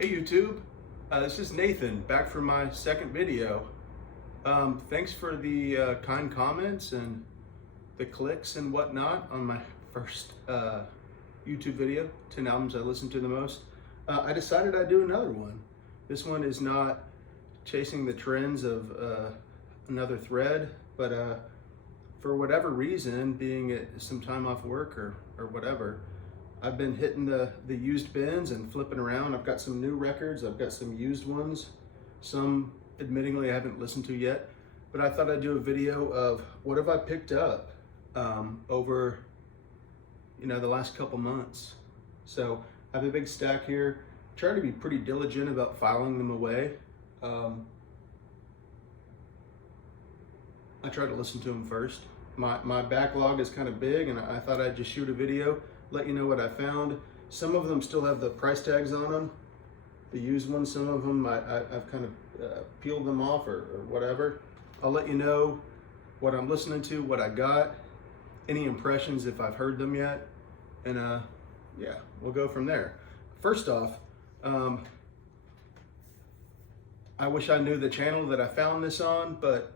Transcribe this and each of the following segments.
Hey YouTube, this is Nathan, back for my second video. Thanks for the kind comments and the clicks and whatnot on my first YouTube video, 10 albums I listened to the most. I decided I'd do another one. This one is not chasing the trends of another thread, but for whatever reason, being at some time off work or whatever, I've been hitting the used bins and flipping around. I've got some new records, I've got some used ones, some admittingly I haven't listened to yet, but I thought I'd do a video of what have I picked up over the last couple months. So I have a big stack here. Try to be pretty diligent about filing them away. I try to listen to them first. My backlog is kind of big, and I thought I'd just shoot a video, let you know what I found. Some of them still have the price tags on them, the used ones. Some of them I've kind of peeled them off or whatever. I'll let you know what I'm listening to, what I got, any impressions if I've heard them yet, and yeah, we'll go from there. First off, I wish I knew the channel that I found this on, but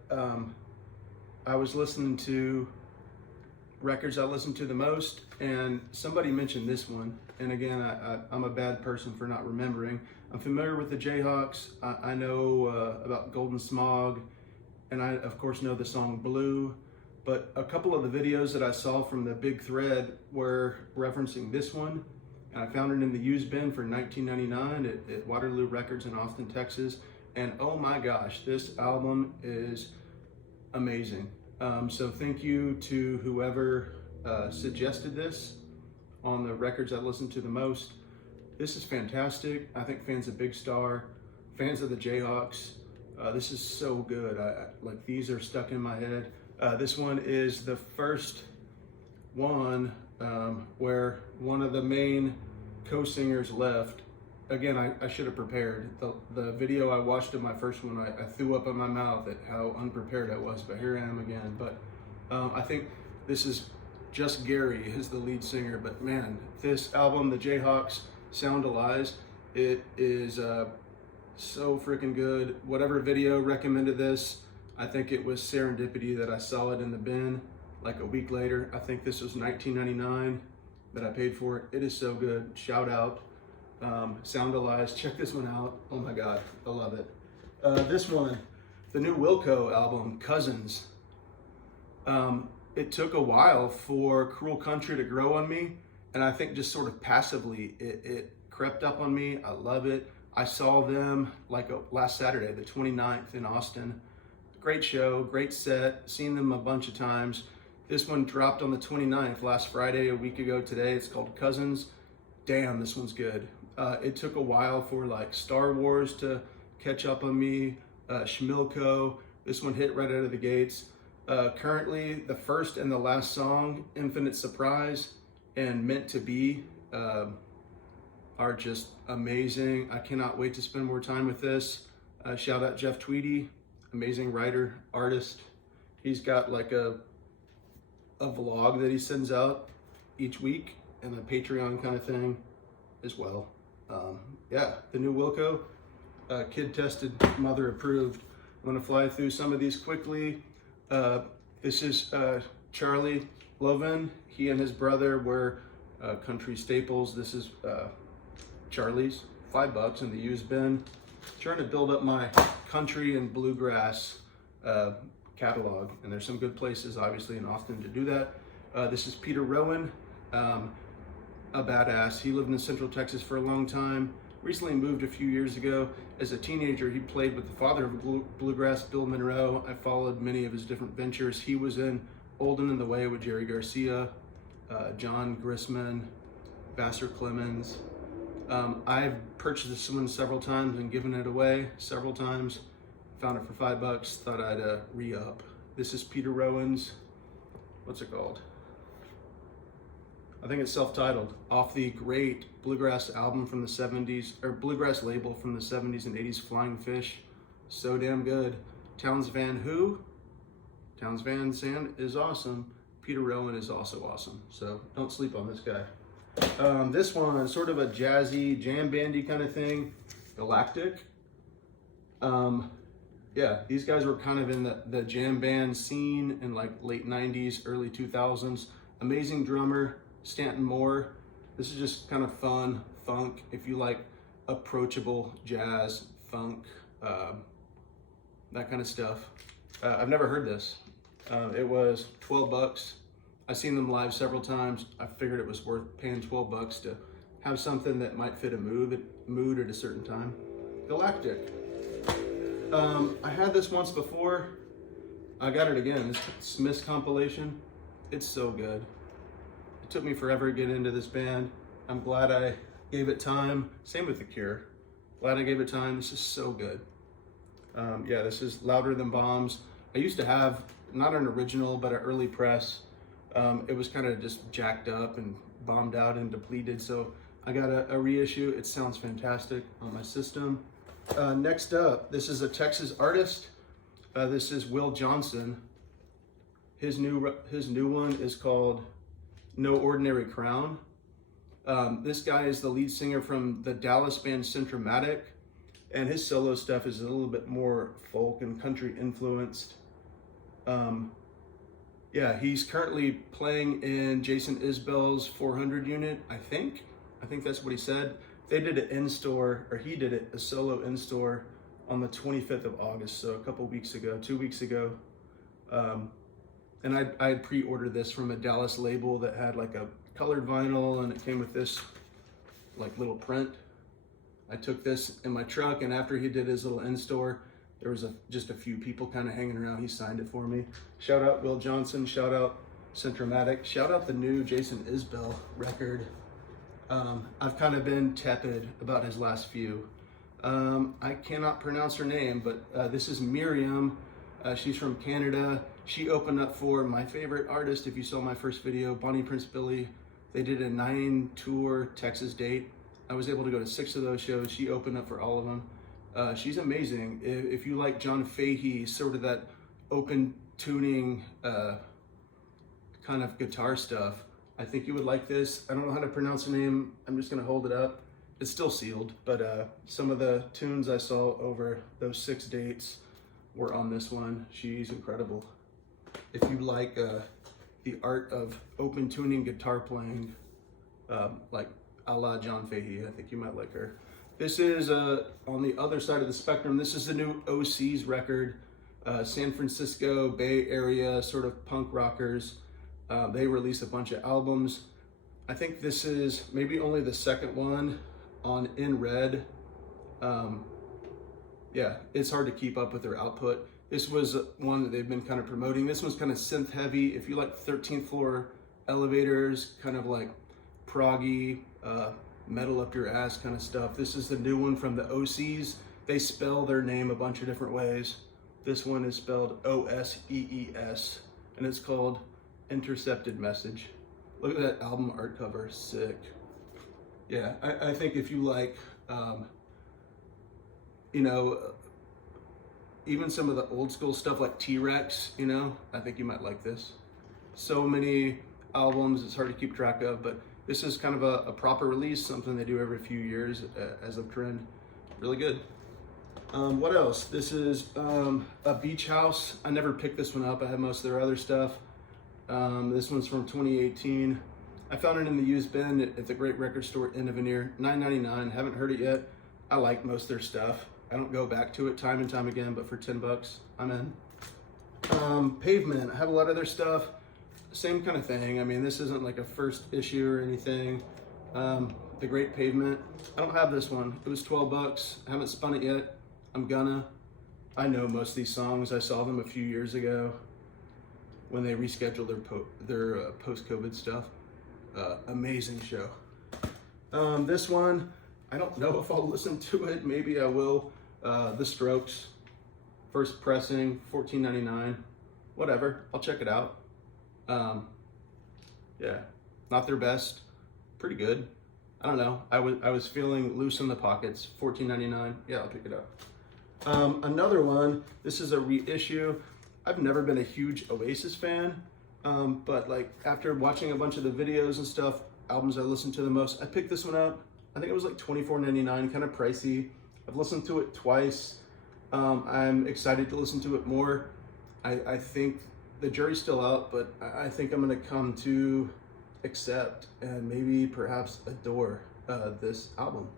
I was listening to records I listened to the most, and somebody mentioned this one. And again, I'm a bad person for not remembering. I'm familiar with the Jayhawks. I know about Golden Smog, and I of course know the song Blue, but a couple of the videos that I saw from the big thread were referencing this one, and I found it in the used bin for $19.99 at Waterloo Records in Austin, Texas. And oh my gosh, this album is amazing. So thank you to whoever suggested this on the records I listened to the most. This is fantastic. I think fans of Big Star, fans of the Jayhawks, this is so good. Like, these are stuck in my head. This one is the first one where one of the main co-singers left. Again, I should have prepared. The video I watched of my first one, I threw up in my mouth at how unprepared I was, but here I am again. But I think this is just Gary is the lead singer, but man, this album, the Jayhawks, Sound Alive, it is so freaking good. Whatever video recommended this, I think it was serendipity that I saw it in the bin like a week later. I think this was $19.99 that I paid for it. It is so good. Shout out. Sound Alive, check this one out. Oh my God, I love it. This one, the new Wilco album, Cousins. It took a while for Cruel Country to grow on me, and I think just sort of passively it crept up on me. I love it. I saw them like last Saturday, the 29th in Austin. Great show, great set, seen them a bunch of times. This one dropped on the 29th, last Friday, a week ago today. It's called Cousins. Damn, this one's good. It took a while for like Star Wars to catch up on me, Schmilko. This one hit right out of the gates. Currently, the first and the last song, Infinite Surprise and Meant to Be, are just amazing. I cannot wait to spend more time with this. Shout out Jeff Tweedy, amazing writer, artist. He's got like a vlog that he sends out each week, and a Patreon kind of thing as well. Yeah, the new Wilco, kid tested, mother approved. I'm gonna fly through some of these quickly. This is Charlie Loven. He and his brother were country staples. This is Charlie's, $5 in the used bin. Trying to build up my country and bluegrass catalog, and there's some good places obviously in Austin to do that. This is Peter Rowan. A badass. He lived in Central Texas for a long time. Recently moved a few years ago. As a teenager, he played with the father of bluegrass, Bill Monroe. I followed many of his different ventures. He was in Olden and the Way with Jerry Garcia, John Grissman, Vassar Clemens. I've purchased this one several times and given it away several times. Found it for $5, thought I'd re-up. This is Peter Rowan's, what's it called? I think it's self-titled, off the great bluegrass album from the 70s, or bluegrass label from the 70s and 80s, Flying Fish. So damn good. Townes Van who? Townes Van Zandt is awesome. Peter Rowan is also awesome. So don't sleep on this guy. This one is sort of a jazzy, jam bandy kind of thing. Galactic. Yeah, these guys were kind of in the jam band scene in like late 90s, early 2000s. Amazing drummer, Stanton Moore. This is just kind of fun, funk. If you like approachable jazz, funk, that kind of stuff. I've never heard this. It was 12 bucks. I've seen them live several times. I figured it was worth paying 12 bucks to have something that might fit a mood at a certain time. Galactic. I had this once before. I got it again. This Smith's compilation. It's so good. It took me forever to get into this band. I'm glad I gave it time. Same with The Cure. Glad I gave it time. This is so good. Yeah, this is Louder Than Bombs. I used to have, not an original, but an early press. It was kind of just jacked up and bombed out and depleted. So I got a reissue. It sounds fantastic on my system. Next up, this is a Texas artist. This is Will Johnson. His new one is called No Ordinary Crown. This guy is the lead singer from the Dallas band Centromatic, and his solo stuff is a little bit more folk and country influenced. Yeah, he's currently playing in Jason Isbell's 400 unit, I think that's what he said. They did an in-store, or he did it, a solo in-store on the 25th of August, so a couple weeks ago, 2 weeks ago. And I had pre-ordered this from a Dallas label that had like a colored vinyl, and it came with this like little print. I took this in my truck, and after he did his little in-store, there was just a few people kind of hanging around. He signed it for me. Shout out Will Johnson, shout out Centromatic, shout out the new Jason Isbell record. I've kind of been tepid about his last few. I cannot pronounce her name, but this is Miriam. She's from Canada. She opened up for my favorite artist, if you saw my first video, Bonnie Prince Billy. They did a 9-tour Texas date. I was able to go to 6 of those shows. She opened up for all of them. She's amazing. If you like John Fahey, sort of that open tuning kind of guitar stuff, I think you would like this. I don't know how to pronounce her name. I'm just gonna hold it up. It's still sealed, but some of the tunes I saw over those 6 dates were on this one. She's incredible. If you like the art of open tuning guitar playing, like a la John Fahey, I think you might like her. This is on the other side of the spectrum. This is the new OC's record, San Francisco Bay Area sort of punk rockers. They released a bunch of albums. I think this is maybe only the second one on In Red. Yeah, it's hard to keep up with their output. This was one that they've been kind of promoting. This one's kind of synth heavy. If you like 13th floor elevators, kind of like proggy, metal up your ass kind of stuff. This is the new one from the OCs. They spell their name a bunch of different ways. This one is spelled O-S-E-E-S, and it's called Intercepted Message. Look at that album art cover, sick. Yeah, I think if you like, you know, even some of the old school stuff like T-Rex, you know, I think you might like this. So many albums, it's hard to keep track of, but this is kind of a proper release, something they do every few years as a trend. Really good. What else? This is a Beach House. I never picked this one up. I have most of their other stuff. This one's from 2018. I found it in the used bin at the great record store in Veneer, $9.99. Haven't heard it yet. I like most of their stuff. I don't go back to it time and time again, but for 10 bucks, I'm in. Pavement, I have a lot of their stuff. Same kind of thing. I mean, this isn't like a first issue or anything. The Great Pavement. I don't have this one. It was 12 bucks. I haven't spun it yet. I'm gonna. I know most of these songs. I saw them a few years ago when they rescheduled their post-COVID stuff. Amazing show. This one, I don't know if I'll listen to it. Maybe I will. The Strokes, first pressing, $14.99. Whatever, I'll check it out. Yeah, not their best, pretty good. I don't know. I was feeling loose in the pockets. $14.99. Yeah, I'll pick it up. Another one. This is a reissue. I've never been a huge Oasis fan, but like after watching a bunch of the videos and stuff, albums I listen to the most. I picked this one up. I think it was like $24.99, kind of pricey. I've listened to it twice. I'm excited to listen to it more. I think the jury's still out, but I think I'm gonna come to accept and maybe perhaps adore this album.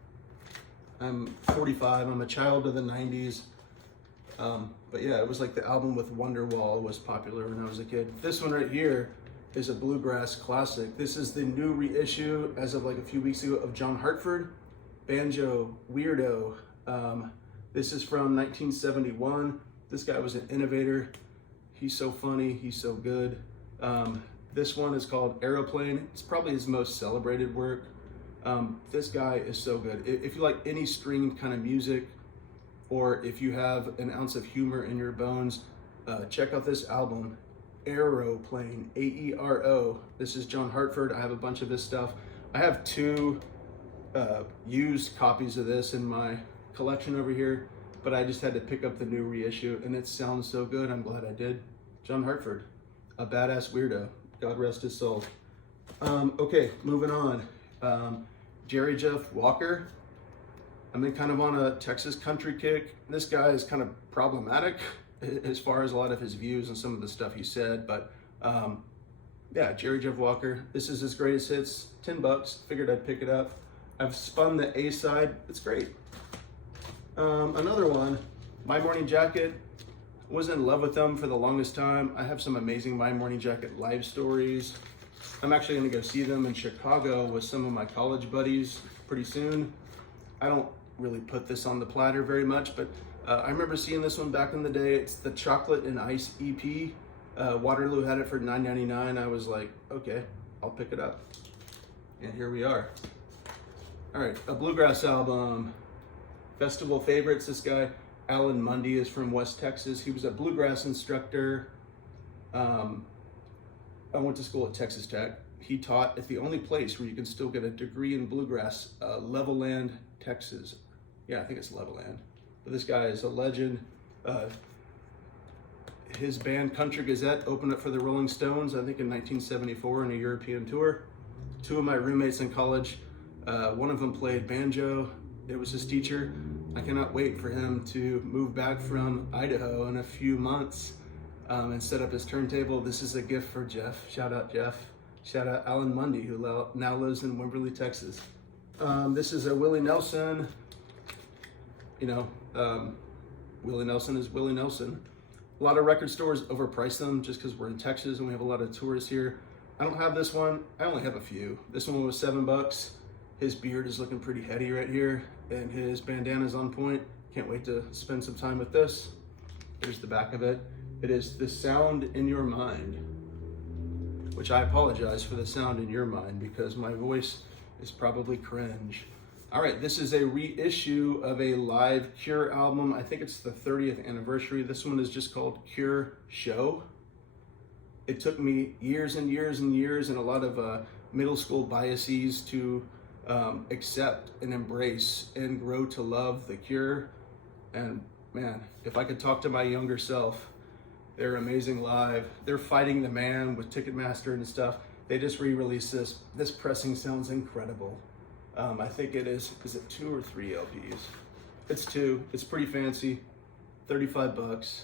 I'm 45, I'm a child of the 90s. But yeah, it was like the album with Wonderwall was popular when I was a kid. This one right here is a bluegrass classic. This is the new reissue as of like a few weeks ago of John Hartford, Banjo Weirdo. This is from 1971. This guy was an innovator. He's so funny, he's so good. This one is called Aeroplane. It's probably his most celebrated work. This guy is so good. If you like any stringed kind of music, or if you have an ounce of humor in your bones, check out this album, Aeroplane, A-E-R-O. This is John Hartford. I have a bunch of his stuff. I have 2 used copies of this in my collection over here, but I just had to pick up the new reissue, and it sounds so good. I'm glad I did. John Hartford, a badass weirdo. God rest his soul. Okay, moving on. Jerry Jeff Walker. I've been kind of on a Texas country kick. This guy is kind of problematic as far as a lot of his views and some of the stuff he said, but yeah, Jerry Jeff Walker. This is his greatest hits, $10. Figured I'd pick it up. I've spun the A side. It's great. Another one, My Morning Jacket. Was in love with them for the longest time. I have some amazing My Morning Jacket live stories. I'm actually gonna go see them in Chicago with some of my college buddies pretty soon. I don't really put this on the platter very much, but I remember seeing this one back in the day. It's the Chocolate and Ice EP. Waterloo had it for $9.99. I was like, okay, I'll pick it up. And here we are. All right, a bluegrass album. Festival favorites, this guy, Alan Mundy, is from West Texas. He was a bluegrass instructor. I went to school at Texas Tech. He taught at the only place where you can still get a degree in bluegrass, Levelland, Texas. Yeah, I think it's Levelland. But this guy is a legend. His band Country Gazette opened up for the Rolling Stones, I think in 1974 in a European tour. 2 of my roommates in college, one of them played banjo. It was his teacher. I cannot wait for him to move back from Idaho in a few months and set up his turntable. This is a gift for Jeff. Shout out Jeff. Shout out Alan Mundy, who now lives in Wimberley, Texas. This is a Willie Nelson. You know, Willie Nelson is Willie Nelson. A lot of record stores overprice them just because we're in Texas and we have a lot of tourists here. I don't have this one. I only have a few. This one was $7. His beard is looking pretty heady right here, and his bandana's on point. Can't wait to spend some time with this. Here's the back of it. It is The Sound in Your Mind, which I apologize for the sound in your mind because my voice is probably cringe. All right, this is a reissue of a live Cure album. I think it's the 30th anniversary. This one is just called Cure Show. It took me years and years and years and a lot of middle school biases to accept and embrace and grow to love The Cure. And man, if I could talk to my younger self, they're amazing live. They're fighting the man with Ticketmaster and stuff. They just re-released this. This pressing sounds incredible. I think it is it 2 or 3 LPs? It's 2. It's pretty fancy, $35.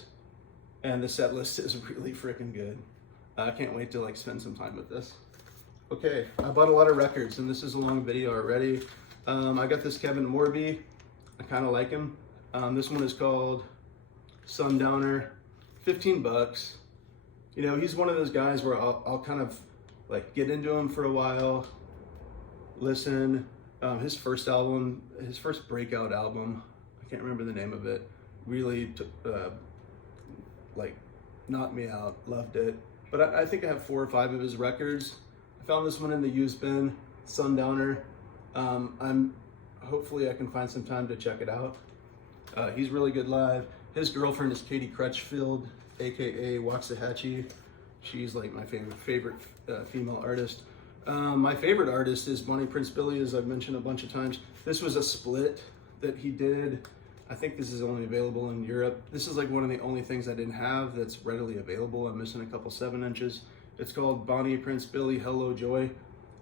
And the set list is really freaking good. I can't wait to like spend some time with this. Okay, I bought a lot of records and this is a long video already. I got this Kevin Morby. I kind of like him. This one is called Sundowner, $15. You know, he's one of those guys where I'll kind of like get into him for a while, listen. His first album, his first breakout album, I can't remember the name of it, really like knocked me out, loved it. But I think I have 4 or 5 of his records. I found this one in the used bin, Sundowner. Hopefully I can find some time to check it out. He's really good live. His girlfriend is Katie Crutchfield, AKA Waxahachie. She's like my favorite female artist. My favorite artist is Bonnie Prince Billy, as I've mentioned a bunch of times. This was a split that he did. I think this is only available in Europe. This is like one of the only things I didn't have that's readily available. I'm missing a couple 7 inches. It's called Bonnie Prince Billy Hello Joy.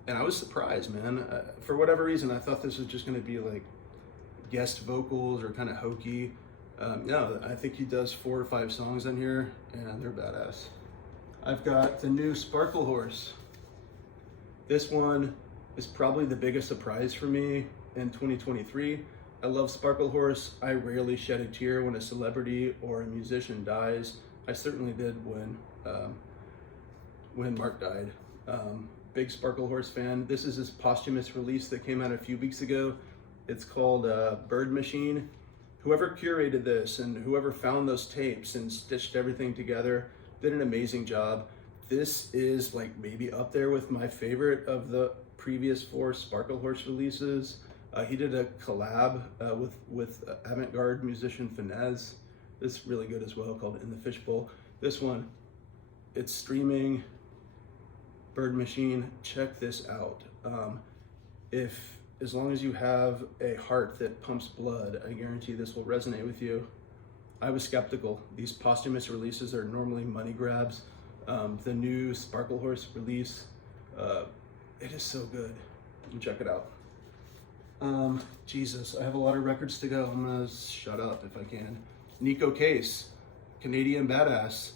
and I was surprised, man. For whatever reason, I thought this was just going to be like guest vocals or kind of hokey. No, I think he does 4 or 5 songs on here, and they're badass. I've got the new Sparkle Horse. This one is probably the biggest surprise for me in 2023. I love Sparkle Horse. I rarely shed a tear when a celebrity or a musician dies. I certainly did when Mark died. Big Sparkle Horse fan. This is his posthumous release that came out a few weeks ago. It's called Bird Machine. Whoever curated this and whoever found those tapes and stitched everything together did an amazing job. This is like maybe up there with my favorite of the previous 4 Sparkle Horse releases. He did a collab with avant-garde musician Finesse. This is really good as well, called In the Fishbowl. This one, it's streaming. Bird Machine, check this out. As long as you have a heart that pumps blood, I guarantee this will resonate with you. I was skeptical. These posthumous releases are normally money grabs. The new Sparkle Horse release, it is so good. Check it out. Jesus, I have a lot of records to go. I'm gonna shut up if I can. Nico Case, Canadian badass,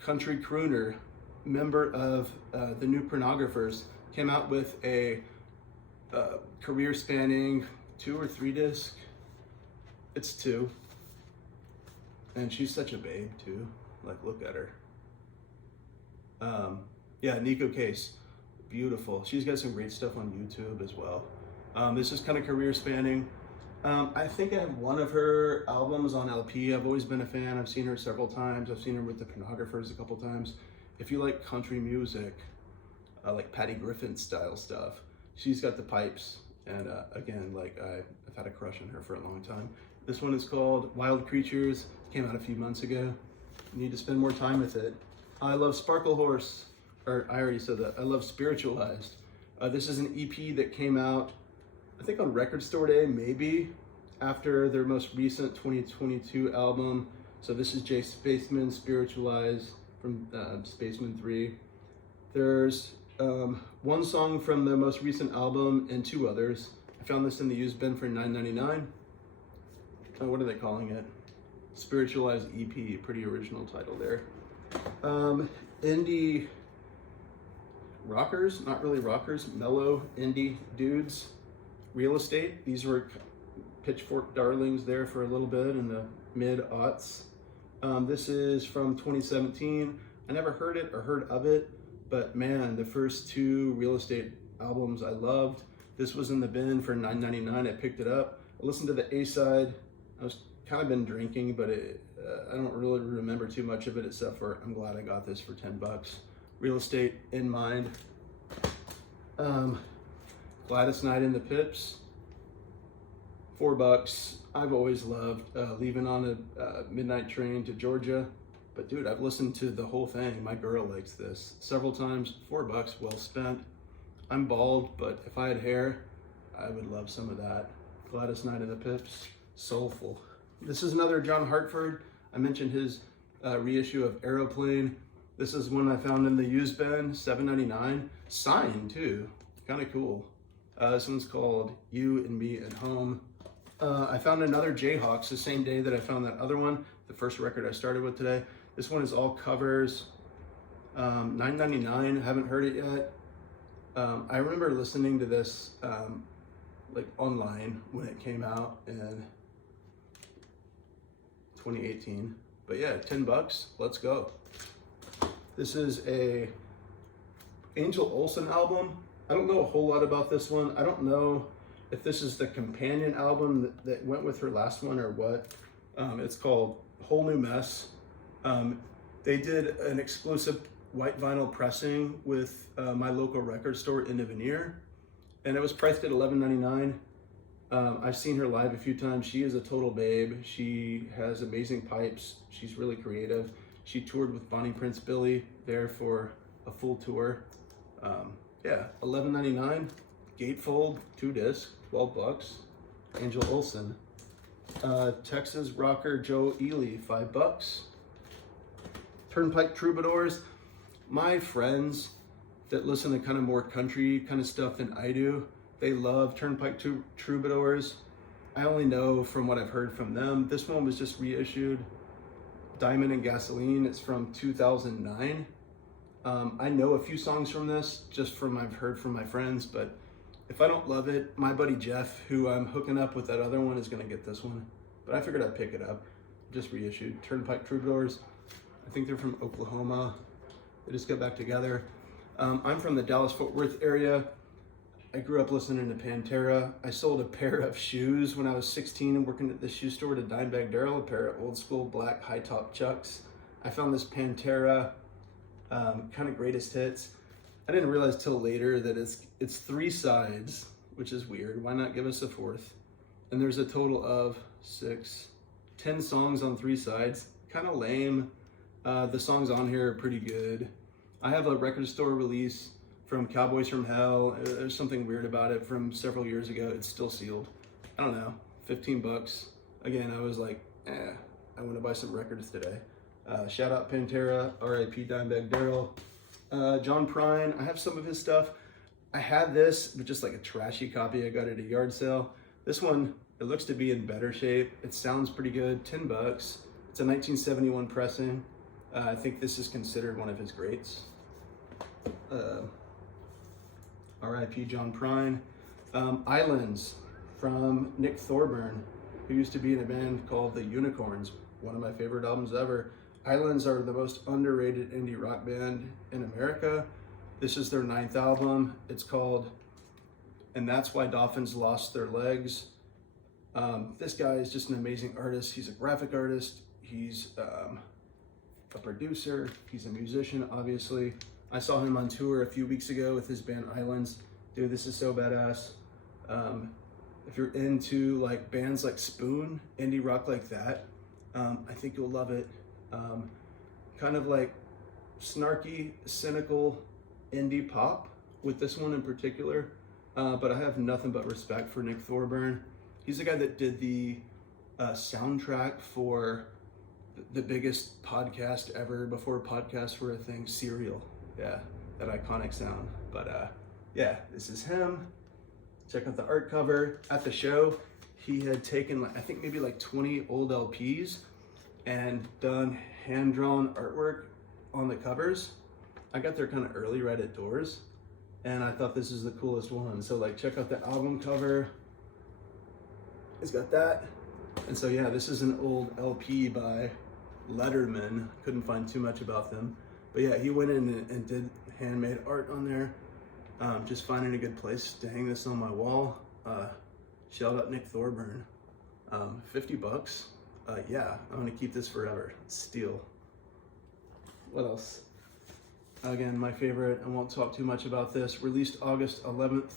country crooner, member of the New Pornographers, came out with a career spanning 2 or 3 disc. It's 2. And she's such a babe too. Like, look at her. Yeah, Nico Case, beautiful. She's got some great stuff on YouTube as well. This is kind of career spanning. I think I have one of her albums on LP. I've always been a fan. I've seen her several times. I've seen her with the Pornographers a couple times. If you like country music, like Patty Griffin style stuff, she's got the pipes. And again, like I've had a crush on her for a long time. This one is called Wild Creatures. Came out a few months ago. You need to spend more time with it. I love Sparkle Horse, or I already said that. I love Spiritualized. This is an EP that came out, I think on Record Store Day, maybe, after their most recent 2022 album. So this is Jay Spaceman, Spiritualized, from Spaceman 3. There's one song from the most recent album and 2 others. I found this in the used bin for $9.99. What are they calling it? Spiritualized EP, pretty original title there. Indie rockers, not really rockers, mellow indie dudes. Real Estate, these were Pitchfork darlings there for a little bit in the mid-aughts. This is from 2017. I never heard it or heard of it, but man, the first 2 Real Estate albums I loved. This was in the bin for $9.99. I picked it up. I listened to the A-side. I was kind of been drinking, but I don't really remember too much of it except for I'm glad I got this for $10. Real Estate in Mind. Gladys Knight and the Pips, $4. I've always loved Leaving on a Midnight Train to Georgia, but dude, I've listened to the whole thing. My girl likes this several times. $4, well spent. I'm bald, but if I had hair, I would love some of that. Gladys Knight and the Pips, soulful. This is another John Hartford. I mentioned his reissue of Aeroplane. This is one I found in the used bin, $7.99. Signed too, kind of cool. This one's called You and Me at Home. I found another Jayhawks the same day that I found that other one, the first record I started with today. This one is all covers, $9.99. Haven't heard it yet. I remember listening to this like online when it came out in 2018. But yeah, $10, let's go. This is a Angel Olsen album. I don't know a whole lot about this one. I don't know if this is the companion album that went with her last one or what. It's called Whole New Mess. They did an exclusive white vinyl pressing with my local record store in the Veneer, and it was priced at $11.99. I've seen her live a few times. She is a total babe. She has amazing pipes. She's really creative. She toured with Bonnie Prince Billy there for a full tour. Yeah, $11.99, gatefold, 2 disc, $12. Angel Olsen. Texas rocker Joe Ely, $5. Turnpike Troubadours. My friends that listen to kind of more country kind of stuff than I do. They love Turnpike Troubadours. I only know from what I've heard from them. This one was just reissued. Diamond and Gasoline. It's from 2009. I know a few songs from this just from I've heard from my friends, but if I don't love it, my buddy Jeff, who I'm hooking up with that other one, is gonna get this one. But I figured I'd pick it up. Just reissued. Turnpike Troubadours. I think they're from Oklahoma. They just got back together. I'm from the Dallas-Fort Worth area. I grew up listening to Pantera. I sold a pair of shoes when I was 16 and working at the shoe store to Dimebag Darrell, a pair of old school black high top Chucks. I found this Pantera kind of greatest hits. I didn't realize till later that it's 3 sides, which is weird. Why not give us a 4th? And there's a total of 10 songs on 3 sides. Kind of lame. The songs on here are pretty good. I have a record store release from Cowboys from Hell. There's something weird about it from several years ago. It's still sealed. I don't know, 15 bucks. Again, I was like, I want to buy some records today. Shout out Pantera, R.I.P. Dimebag Darrell. John Prine, I have some of his stuff. I had this, but just like a trashy copy. I got it at a yard sale. This one, it looks to be in better shape. It sounds pretty good, 10 bucks. It's a 1971 pressing. I think this is considered one of his greats. R.I.P. John Prine. Islands from Nick Thorburn, who used to be in a band called the Unicorns, one of my favorite albums ever. Islands are the most underrated indie rock band in America. This is their 9th album. It's called And That's Why Dolphins Lost Their Legs. This guy is just an amazing artist. He's a graphic artist. He's a producer. He's a musician, obviously. I saw him on tour a few weeks ago with his band Islands. Dude, this is so badass. If you're into like bands like Spoon, indie rock like that, I think you'll love it. Kind of like snarky, cynical indie pop with this one in particular. But I have nothing but respect for Nick Thorburn. He's the guy that did the soundtrack for the biggest podcast ever before podcasts were a thing, Serial. Yeah, that iconic sound. But yeah, this is him. Check out the art cover. At the show, he had taken like, I think maybe like 20 old LPs and done hand-drawn artwork on the covers. I got there kind of early, right at doors, and I thought this is the coolest one. So like, check out the album cover. It's got that. And so yeah, this is an old LP by Letterman. Couldn't find too much about them. But yeah, he went in and did handmade art on there. Just finding a good place to hang this on my wall. Shout out Nick Thorburn. 50 bucks. Yeah, I'm gonna keep this forever. Steal. What else? Again, my favorite, I won't talk too much about this. Released August 11th,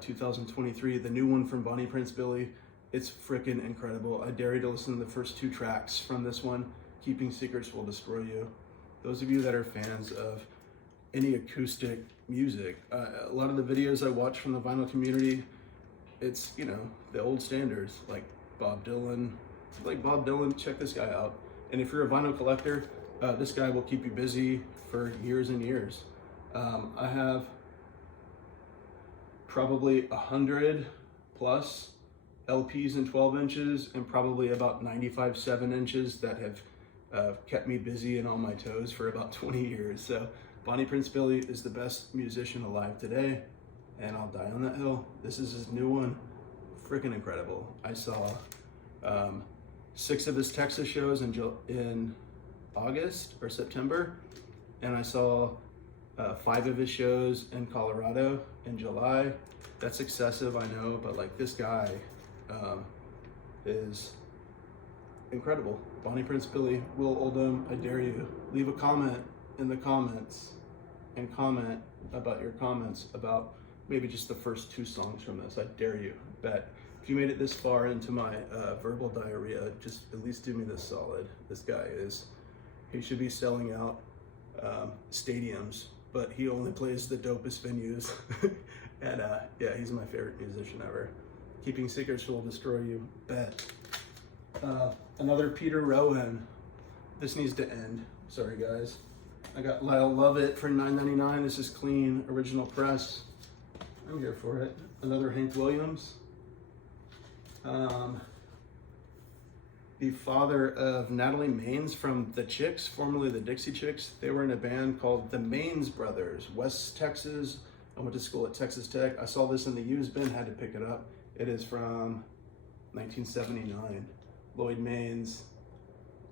2023. The new one from Bonnie Prince Billy. It's freaking incredible. I dare you to listen to the first 2 tracks from this one. Keeping Secrets Will Destroy You. Those of you that are fans of any acoustic music, a lot of the videos I watch from the vinyl community, it's, you know, the old standards like Bob Dylan. Check this guy out. And if you're a vinyl collector, this guy will keep you busy for years and years. I have probably 100 plus LPs in 12 inches and probably about 95 7-inches that have kept me busy and on my toes for about 20 years. So Bonnie Prince Billy is the best musician alive today, and I'll die on that hill. This is his new one. Freaking incredible. I saw 6 of his Texas shows in August or September, and I saw 5 of his shows in Colorado in July. That's excessive, I know, but like, this guy is incredible. Bonnie Prince Billy, Will Oldham, I dare you, leave a comment in the comments and comment about your comments about maybe just the first 2 songs from this. I dare you. Bet. If you made it this far into my verbal diarrhea, just at least do me this solid. This guy he should be selling out stadiums, but he only plays the dopest venues. And yeah, he's my favorite musician ever. Keeping Secrets Will Destroy You. Bet. Another Peter Rowan. This needs to end. Sorry, guys. I got Lyle Lovett for $9.99. This is clean, original press. I'm here for it. Another Hank Williams. The father of Natalie Maines from the Chicks, formerly the Dixie Chicks. They were in a band called the Maines Brothers, West Texas. I went to school at Texas Tech. I saw this in the used bin, had to pick it up. It is from 1979. Lloyd Maines,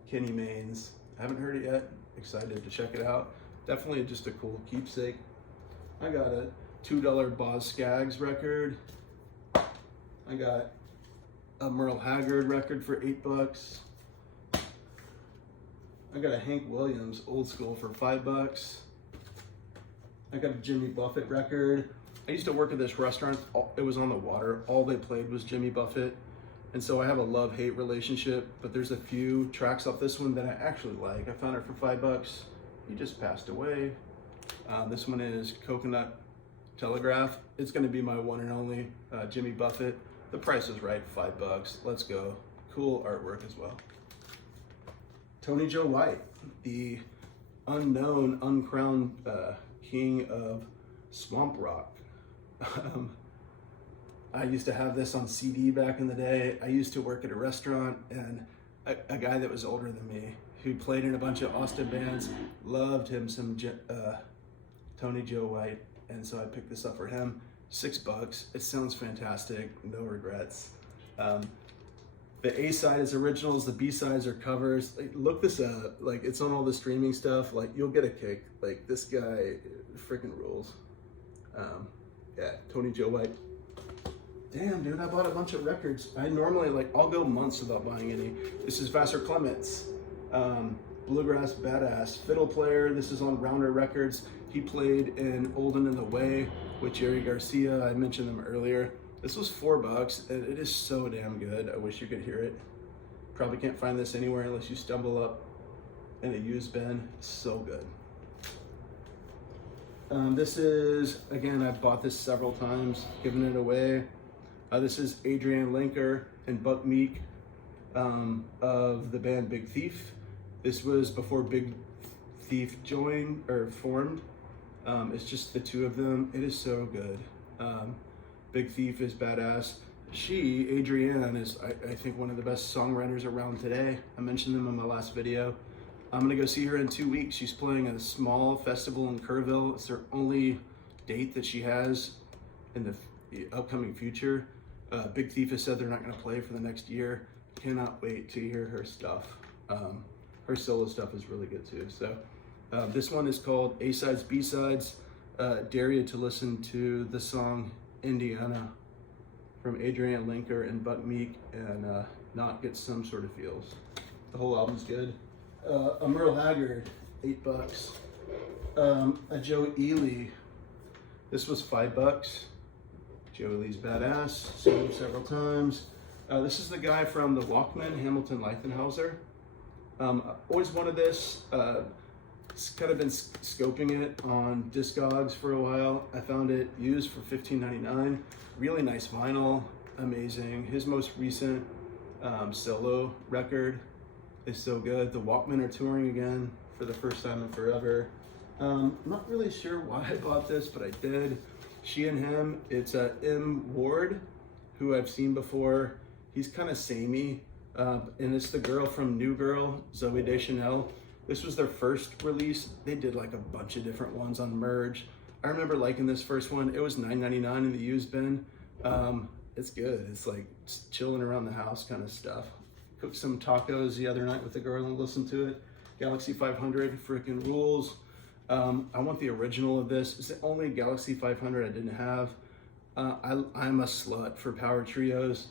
Kenny Maines. I haven't heard it yet. Excited to check it out. Definitely just a cool keepsake. I got a $2 Boz Scaggs record. I got a Merle Haggard record for $8. I got a Hank Williams old school for $5. I got a Jimmy Buffett record. I used to work at this restaurant. It was on the water. All they played was Jimmy Buffett. And so I have a love-hate relationship, but there's a few tracks off this one that I actually like. I found it for $5. He just passed away. This one is Coconut Telegraph. It's gonna be my one and only Jimmy Buffett. The price is right, $5. Let's go. Cool artwork as well. Tony Joe White, the unknown, uncrowned king of swamp rock. I used to have this on CD back in the day. I used to work at a restaurant, and a guy that was older than me, who played in a bunch of Austin bands, loved him some Tony Joe White, and so I picked this up for him. $6. It sounds fantastic, no regrets. The A side is originals, the B sides are covers. Like, look this up, like it's on all the streaming stuff. Like you'll get a kick. Like this guy freaking rules. Yeah, Tony Joe White. Damn, dude, I bought a bunch of records. I normally I'll go months without buying any. This is Vassar Clements, bluegrass badass fiddle player. This is on Rounder Records. He played in Olden and the Way with Jerry Garcia. I mentioned them earlier. This was $4, and it is so damn good. I wish you could hear it. Probably can't find this anywhere unless you stumble up in a used bin. So good. This is, again, I've bought this several times, given it away. This is Adrienne Linker and Buck Meek of the band Big Thief. This was before Big Thief joined or formed. It's just the two of them. It is so good. Big Thief is badass. Adrienne, is I think one of the best songwriters around today. I mentioned them in my last video. I'm gonna go see her in 2 weeks. She's playing a small festival in Kerrville. It's their only date that she has in the upcoming future. Big Thief has said they're not gonna play for the next year. Cannot wait to hear her stuff. Her solo stuff is really good too. So this one is called A-Sides, B-Sides. Dare you to listen to the song Indiana from Adrienne Linker and Buck Meek and not get some sort of feels. The whole album's good. A Merle Haggard, $8. A Joe Ely, this was $5. Joe Ely's badass, seen him several times. This is the guy from the Walkman, Hamilton Leithenhauser. Always wanted this. Kind of been scoping it on Discogs for a while. I found it used for $15.99. Really nice vinyl, amazing. His most recent solo record is so good. The Walkmen are touring again for the first time in forever. I'm not really sure why I bought this, but I did. She and Him, it's M. Ward, who I've seen before. He's kind of samey, and it's the girl from New Girl, Zooey Deschanel. This was their first release. They did like a bunch of different ones on Merge. I remember liking this first one. It was $9.99 in the used bin. It's good. It's like chilling around the house kind of stuff. Cooked some tacos the other night with the girl and listened to it. Galaxy 500 freaking rules. I want the original of this. It's the only Galaxy 500 I didn't have. I'm a slut for power trios.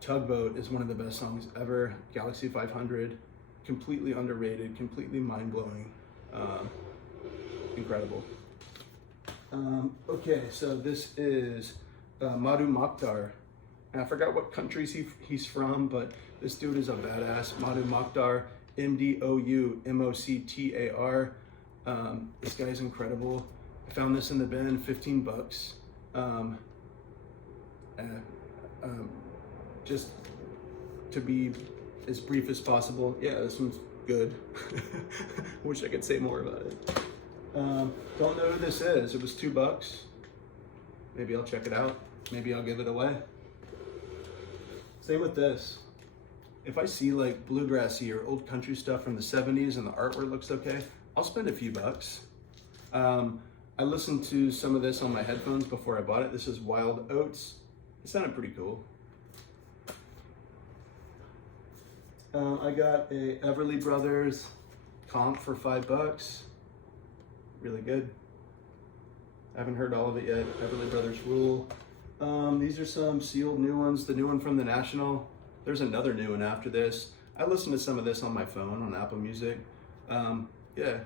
Tugboat is one of the best songs ever. Galaxy 500, completely underrated, completely mind-blowing, incredible. Okay, so this is Madhu Mokhtar. And I forgot what countries he's from, but this dude is a badass. Madhu Mokhtar, M-D-O-U-M-O-C-T-A-R. This guy's incredible. I found this in the bin, $15. Just to be as brief as possible, yeah, this one's good. Wish I could say more about it. Don't know who this is. It was $2. Maybe I'll check it out. Maybe I'll give it away. Same with this. If I see like bluegrassy or old country stuff from the 70s and the artwork looks okay, I'll spend a few bucks. I listened to some of this on my headphones before I bought it. This is Wild Oats. It sounded pretty cool. I got a Everly Brothers comp for $5. Really good. I haven't heard all of it yet. Everly Brothers rule. These are some sealed new ones. The new one from the National. There's another new one after this. I listened to some of this on my phone on Apple Music. Yeah,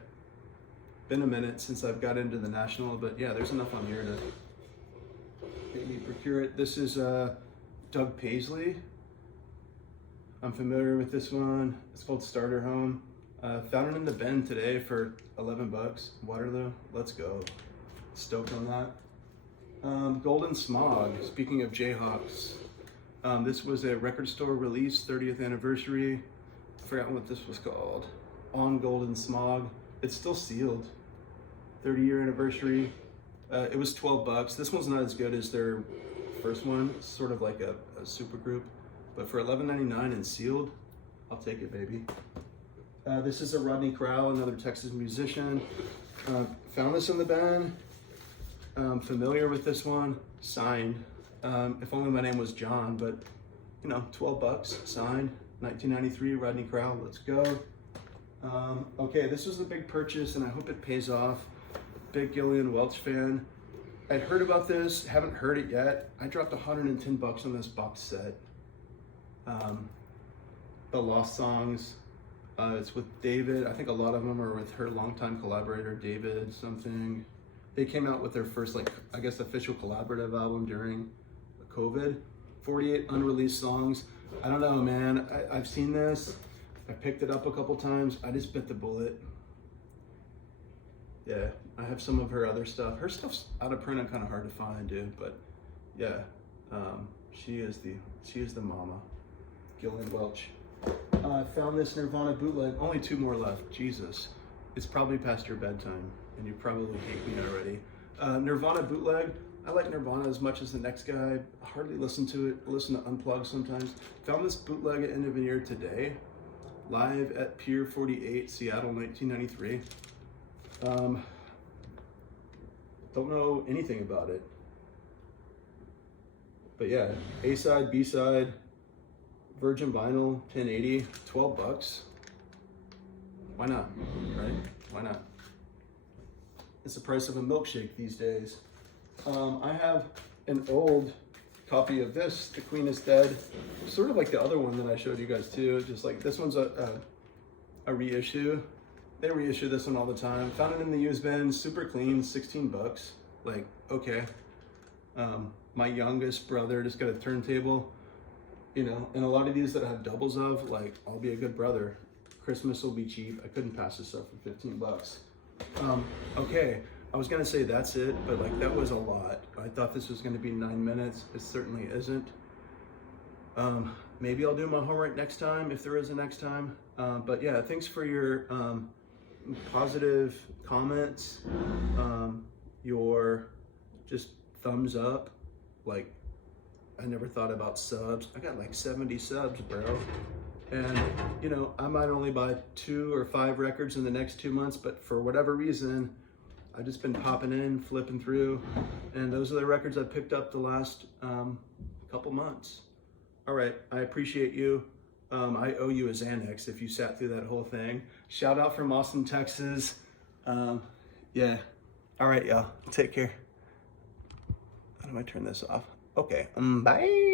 been a minute since I've got into the National, but yeah, there's enough on here to maybe procure it. This is Doug Paisley. I'm familiar with this one. It's called Starter Home. Found it in the bin today for $11. Waterloo, let's go. Stoked on that. Golden Smog, speaking of Jayhawks. This was a record store release, 30th anniversary. I forgot what this was called. On Golden Smog. It's still sealed. 30-year anniversary. It was $12. This one's not as good as their first one. It's sort of like a super group. But for $11.99 and sealed, I'll take it, baby. This is a Rodney Crowell, another Texas musician. Found this in the bin. Familiar with this one. Signed. If only my name was John, but you know, $12. Signed. 1993, Rodney Crowell. Let's go. Okay, this was a big purchase, and I hope it pays off. Big Gillian Welch fan. I'd heard about this, haven't heard it yet. I dropped $110 on this box set. The Lost Songs. It's with David. I think a lot of them are with her longtime collaborator, David something. They came out with their first, like, I guess, official collaborative album during COVID. 48 unreleased songs. I don't know, man. I've seen this. I picked it up a couple times. I just bit the bullet. Yeah, I have some of her other stuff. Her stuff's out of print and kind of hard to find, dude. But yeah, she is the mama, Gillian Welch. I found this Nirvana bootleg. Only 2 more left. Jesus, it's probably past your bedtime, and you probably hate me already. Nirvana bootleg. I like Nirvana as much as the next guy. I hardly listen to it. I listen to Unplugged sometimes. Found this bootleg at end of the year today. Live at Pier 48, Seattle, 1993. Don't know anything about it. But yeah, A-side, B-side, virgin vinyl, 1080, $12. Why not, right? Why not? It's the price of a milkshake these days. I have an old copy of this, The Queen is Dead. Sort of like the other one that I showed you guys too. Just like this one's a reissue. They reissue this one all the time. Found it in the used bin, super clean, $16. Like, okay. My youngest brother just got a turntable, you know, and a lot of these that I have doubles of, like, I'll be a good brother. Christmas will be cheap. I couldn't pass this up for $15. Okay, I was gonna say that's it, but like that was a lot. I thought this was gonna be 9 minutes. It certainly isn't. Maybe I'll do my homework next time if there is a next time. But yeah, thanks for your positive comments, your just thumbs up. Like, I never thought about subs. I got like 70 subs, bro. And you know, I might only buy 2 or 5 records in the next 2 months, but for whatever reason, I've just been popping in, flipping through, and those are the records I picked up the last couple months. All right, I appreciate you. I owe you a Xanax if you sat through that whole thing. Shout out from Austin, Texas. Yeah. All right, y'all. Take care. How do I turn this off? Okay. Bye.